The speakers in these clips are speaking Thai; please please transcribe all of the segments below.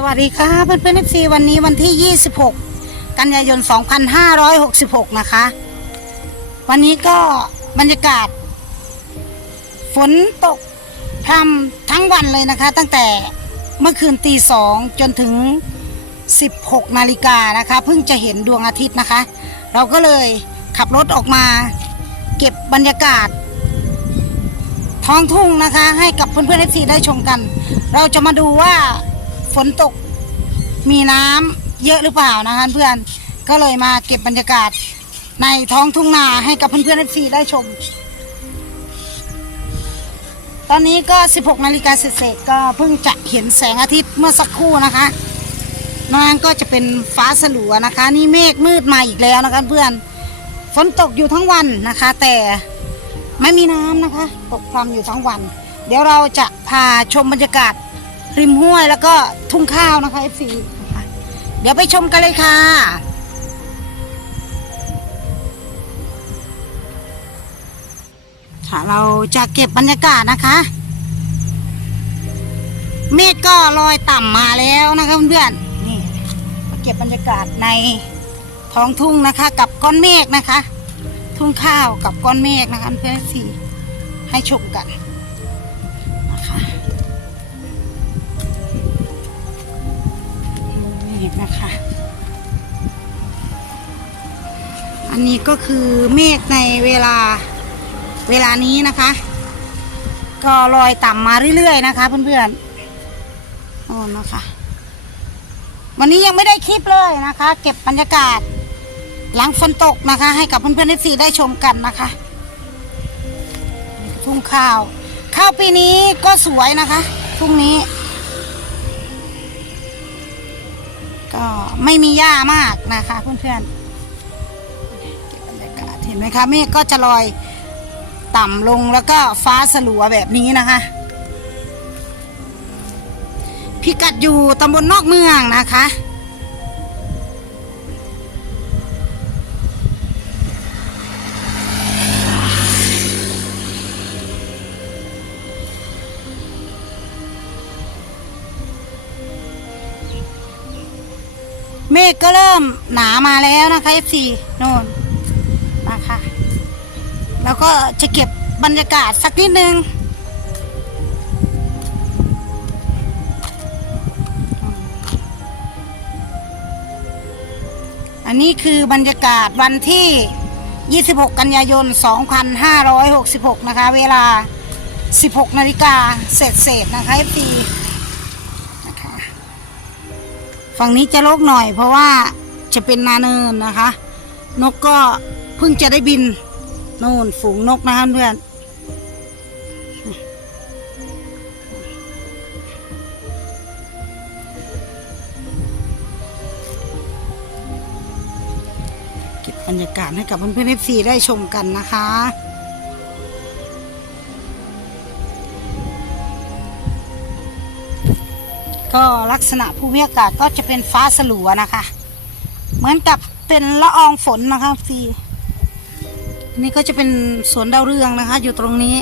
สวัสดีค่ะเพื่อนเพื่อนๆ FC วันนี้วันที่ 26 กันยายน 2566 นะคะ วันนี้ก็บรรยากาศ ฝนตกพรำทั้งวันเลยนะคะ ตั้งแต่เมื่อคืนตีสองจนถึง 16 นาฬิกานะคะ เพิ่งจะเห็นดวงอาทิตย์นะคะ เราก็เลยขับรถออกมา เก็บบรรยากาศ ท้องทุ่งนะคะ ให้กับเพื่อนๆ FC ได้ชมกัน เราจะมาดูว่า นตก มีน้ำเยอะหรือเปล่านะคะเพื่อนก็เลยมาเก็บบรรยากาศในท้องทุ่งนาให้กับเพื่อนๆ FC ได้ชม ตอนนี้ก็ 16นาฬิกาเศษก็เพิ่งจะเห็นแสงอาทิตย์เมื่อสักครู่นะคะนั่นก็จะเป็นฟ้าสลัวนะคะ นี่เมฆมืดมาอีกแล้วนะคะเพื่อนฝนตกอยู่ทั้งวันนะคะ แต่ไม่มีน้ำนะคะ ตกพรำอยู่ทั้งวัน เดี๋ยวเราจะพาชมบรรยากาศ ริมห้วยแล้วก็ทุ่งข้าวนะคะ FC เดี๋ยวไปชมกันเลยค่ะ ค่ะ เราจะเก็บบรรยากาศนะคะ เมฆก็ลอยต่ำมาแล้วนะคะเพื่อนๆนี่มาเก็บบรรยากาศในท้องทุ่งนะคะ กับก้อนเมฆนะคะ ทุ่งข้าวกับก้อนเมฆนะคะเพื่อนสี่ให้ชมกัน เมฆนะคะ อันนี้ก็คือเมฆในเวลาเวลานี้นะคะ ก็ลอยต่ำมาเรื่อยๆนะคะ เพื่อนๆโอ้นะคะ วันนี้ยังไม่ได้คลิปเลยนะคะ เก็บบรรยากาศหลังฝนตกนะคะ ให้กับเพื่อนๆทีได้ชมกันนะคะทุ่งข้าว ข้าวปีนี้ก็สวยนะคะ ทุ่งนี้ ก็ไม่มีหญ้ามากนะคะเพื่อนๆเก็บบรรยากาศเห็นไหมคะเมฆก็จะลอยต่ำลงแล้วก็ฟ้าสลัวแบบนี้นะคะพิกัดอยู่ตำบลนอกเมืองนะคะ เมฆก็เริ่มหนามาแล้วนะคะ F4 โน่นนะคะ แล้วก็จะเก็บบรรยากาศสักนิดนึงอันนี้คือบรรยากาศวันที่ 26 กันยายน 2566 นะคะ เวลา 16 นาฬิกาเศษเศษนะคะปี ฝั่งนี้จะโลกหน่อย เพราะว่าจะเป็นนาเนินนะคะ นกก็เพิ่งจะได้บินโน่นฝูงนกนะคะเพื่อนเก็บบรรยากาศให้กับเพื่อนๆเอฟซีได้ชมกันนะคะ ก็ลักษณะภูมิอากาศก็จะเป็นฟ้าสลัวนะคะ เหมือนกับเป็นละอองฝนนะคะฟีนี่ก็จะเป็นสวนดาวเรืองนะคะ อยู่ตรงนี้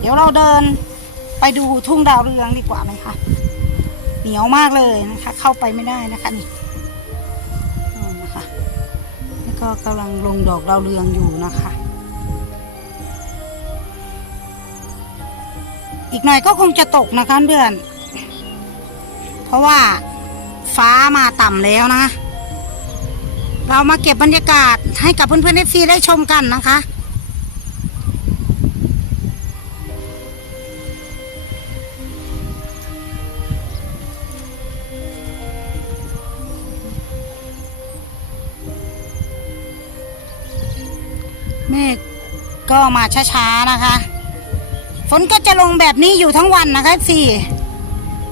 เดี๋ยวเราเดินไปดูทุ่งดาวเรืองดีกว่าไหมคะเหนียวมากเลยนะคะ เข้าไปไม่ได้นะคะนี่นะคะนี่ก็กำลังลงดอกดาวเรืองอยู่นะคะ อีกหน่อยก็คงจะตกนะคะเพื่อน เพราะว่าฟ้ามาต่ำแล้วนะ เรามาเก็บบรรยากาศให้กับเพื่อนๆเอฟซีได้ชมกันนะคะเมฆก็มาช้าๆนะคะ ฝนก็จะลงแบบนี้อยู่ทั้งวันนะคะสี่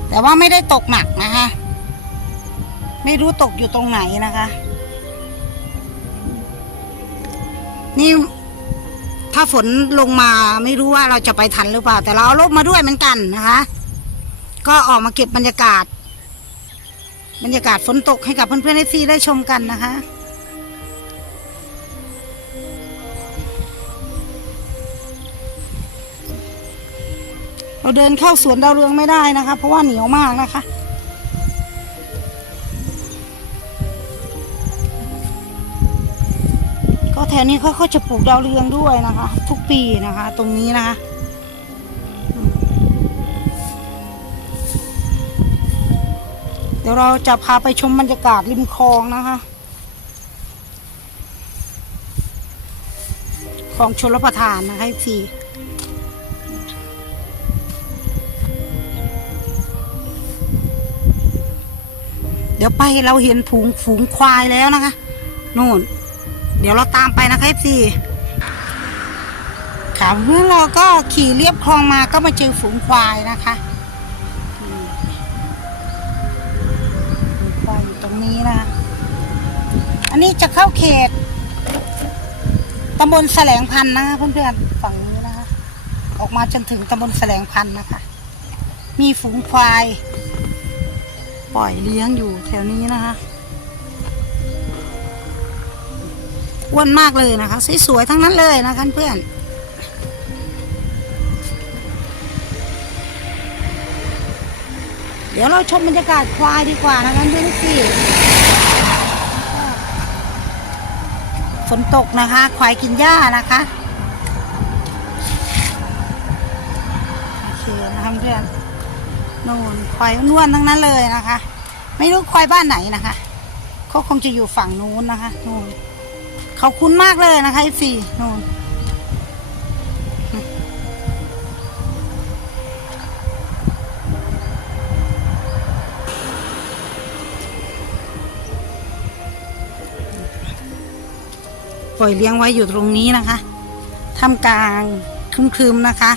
แต่ว่าไม่ได้ตกหนักนะคะ ไม่รู้ตกอยู่ตรงไหนนะคะ นี่ถ้าฝนลงมาไม่รู้ว่าเราจะไปทันหรือเปล่า แต่เราเอารถมาด้วยเหมือนกันนะคะ ก็ออกมาเก็บบรรยากาศ บรรยากาศฝนตกให้กับเพื่อนๆในซีได้ชมกันนะคะ เราเดินเข้าสวนดาวเรืองไม่ได้นะคะ เพราะว่าเหนียวมากนะคะก็แถวนี้เขาก็จะปลูกดาวเรืองด้วยนะคะ ทุกปีนะคะ ตรงนี้นะคะเดี๋ยวเราจะพาไปชมบรรยากาศริมคลองนะคะคลองชลประทานนะคะพี่ ดี๋ยวไปเราเห็นฝูงฝูงควายแล้วนะคะนู่น เดี๋ยวเราตามไปนะคะพี่ค่ะเมื่อเราก็ขี่เลียบคลองมาก็มาเจอฝูงควายนะคะควายอยู่ตรงนี้นะคะอันนี้จะเข้าเขตตำบลแสลงพันธ์นะคะเพื่อนๆฝั่งนี้นะคะ ออกมาจนถึงตำบลแสลงพันธ์นะคะ มีฝูงควาย ปล่อยเลี้ยงอยู่แถวนี้นะคะอ้วนมากเลยนะคะสวยๆทั้งนั้นเลยนะคะเพื่อนเดี๋ยวเราชมบรรยากาศควายดีกว่านะคะเพื่อนพี่ฝนตกนะคะ ควายกินหญ้านะคะ โอเคนะคะเพื่อน นูนควายนวลทั้งนั้นเลยนะคะ ไม่รู้ควายบ้านไหนนะคะเขาคงจะอยู่ฝั่งนู้นนะคะนูนเขาคุ้นมากเลยนะคะไอฟีนูนปล่อยเลี้ยงไว้อยู่ตรงนี้นะคะทำกลางครึมๆนะคะ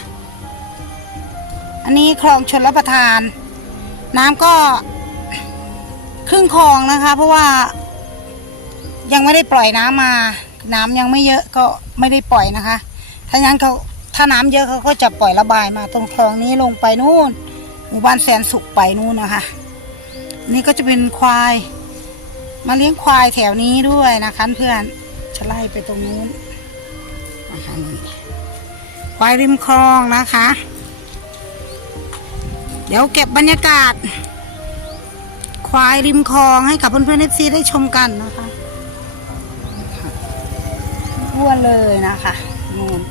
อันนี้คลองชนรับประทาน น้ำก็ครึ่งคลองนะคะ เพราะว่ายังไม่ได้ปล่อยน้ำมา น้ำยังไม่เยอะก็ไม่ได้ปล่อยนะคะ ถ้างั้นเขาถ้าน้ำเยอะเขาก็จะปล่อยระบายมาตรงคลองนี้ลงไปนู่นหมู่บ้านแสนสุขไปนู่นนะคะ นี่ก็จะเป็นควาย มาเลี้ยงควายแถวนี้ด้วยนะคะเพื่อนจะไล่ไปตรงนู้นนะคะควายริมคลองนะคะ เดี๋ยวเก็บบรรยากาศ ควายริมคลองให้กับเพื่อนๆเอฟซีได้ชมกันนะคะอ้วเลยนะคะนู่น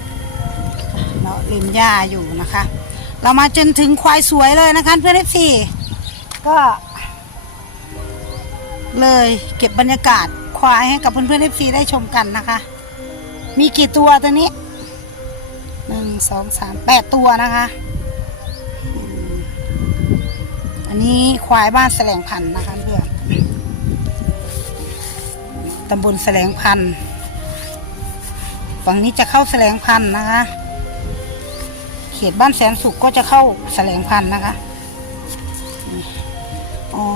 เราะริมหญ้าอยู่นะคะ เรามาจนถึงควายสวยเลยนะคะเพื่อนเอฟซีก็ เลยเก็บบรรยากาศควายให้กับเพื่อนๆเอฟซีได้ชมกันนะคะ มีกี่ตัวตัวนี้หนึ่งสองสามแปดตัวนะคะ นี้ควายบ้านแสลงพันธ์นะคะเพื่อนตำบลแสลงพันธ์ฝั่งนี้จะเข้าแสลงพันธ์นะคะ เขตบ้านแสนสุขก็จะเข้าแสลงพันธ์นะคะอ๋อ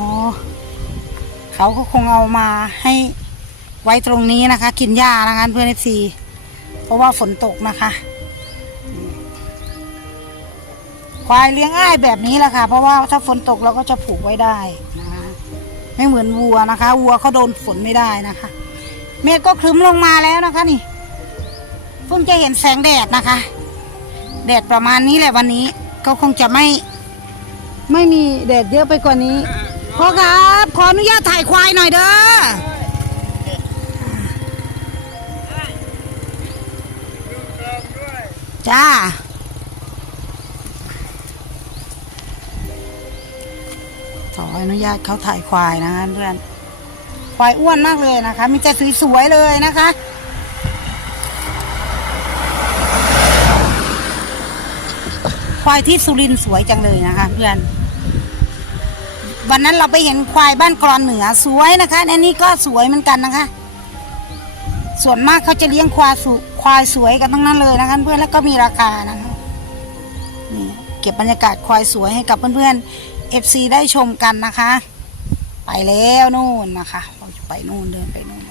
เขาก็คงเอามาให้ไว้ตรงนี้นะคะ กินหญ้านะคะเพื่อนเอฟซีเพราะว่าฝนตกนะคะ ควายเลี้ยงง่ายแบบนี้แหละค่ะ เพราะว่าถ้าฝนตกเราก็จะผูกไว้ได้นะคะไม่เหมือนวัวนะคะ วัวเขาโดนฝนไม่ได้นะคะ เมฆก็ครึ้มลงมาแล้วนะคะนี่เพิ่งจะเห็นแสงแดดนะคะ แดดประมาณนี้แหละวันนี้ก็คงจะไม่ ไม่มีแดดเยอะไปกว่านี้พ่อครับขออนุญาตถ่ายควายหน่อยเด้อจ้า ขออนุญาตเขาถ่ายควายนะคะเพื่อนควายอ้วนมากเลยนะคะ มีแต่สวยๆเลยนะคะ ควายที่สุรินสวยจังเลยนะคะ เพื่อนวันนั้นเราไปเห็นควายบ้านกรอนเหนือสวยนะคะอันนี้ก็สวยเหมือนกันนะคะ ส่วนมากเขาจะเลี้ยงควายสุควายสวยกันทั้งนั้นเลยนะคะ เพื่อนแล้วก็มีราคานะคะนี่เก็บบรรยากาศควายสวยให้กับเพื่อนๆ FC ได้ชมกันนะคะ ไปแล้วนู่นนะคะเราจะไปนู่นเดินไปนู่น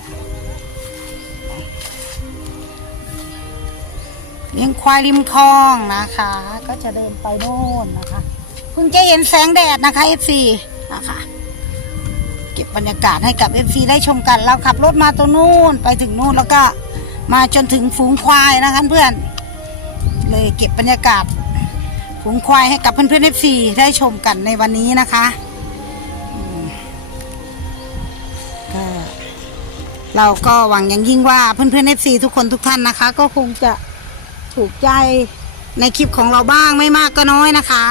เลี้ยงควายริมคลองนะคะ ก็จะเดินไปโน่นนะคะเพิ่งจะเห็นแสงแดดนะคะ FC นะคะเก็บบรรยากาศให้กับ FC ได้ชมกันเราขับรถมาตรงนู้นไปถึงนู่นแล้วก็มาจนถึงฝูงควายนะคะเพื่อน เลยเก็บบรรยากาศ ฝูงควายให้กับเพื่อนๆเอฟซีได้ชมกันในวันนี้นะคะก็เราก็หวังอย่างยิ่งว่าเพื่อนๆเอฟซีทุกคนทุกท่านนะคะ ก็คงจะถูกใจในคลิปของเราบ้างไม่มากก็น้อยนะคะ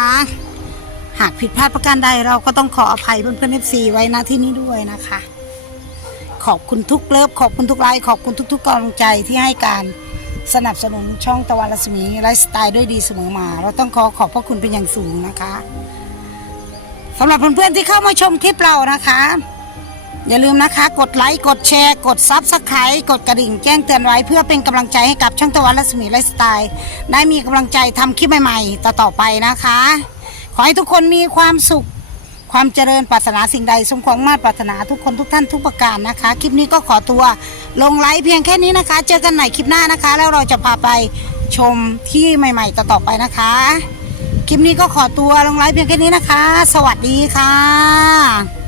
หากผิดพลาดประการใดเราก็ต้องขออภัยเพื่อนๆเอฟซีไว้ณที่นี้ด้วยนะคะ ขอบคุณทุกเลิฟขอบคุณทุกไลค์ขอบคุณทุกๆกำลังใจที่ให้การ สนับสนุนช่องตะวันรัศมีไลฟ์สไตล์ด้วยดีเสมอมา เราต้องขอขอบพระคุณเป็นอย่างสูงนะคะสำหรับเพื่อนๆที่เข้ามาชมคลิปเรานะคะ อย่าลืมนะคะ กดไลค์กดแชร์ กดซับสไครต์กดกระดิ่งแจ้งเตือนไว้ เพื่อเป็นกำลังใจให้กับช่องตะวันรัศมีไลฟ์สไตล์ ได้มีกำลังใจทำคลิปใหม่ๆ ต่อๆไปนะคะ ขอให้ทุกคนมีความสุข ความเจริญปรารถนาสิ่งใดสมความมาตรปรารถนาทุกคนทุกท่านทุกประการนะคะ คลิปนี้ก็ขอตัวลงไลฟ์เพียงแค่นี้นะคะ เจอกันใหม่คลิปหน้านะคะ แล้วเราจะพาไปชมที่ใหม่ ๆ ต่อๆไปนะคะ คลิปนี้ก็ขอตัวลงไลฟ์เพียงแค่นี้นะคะ สวัสดีค่ะ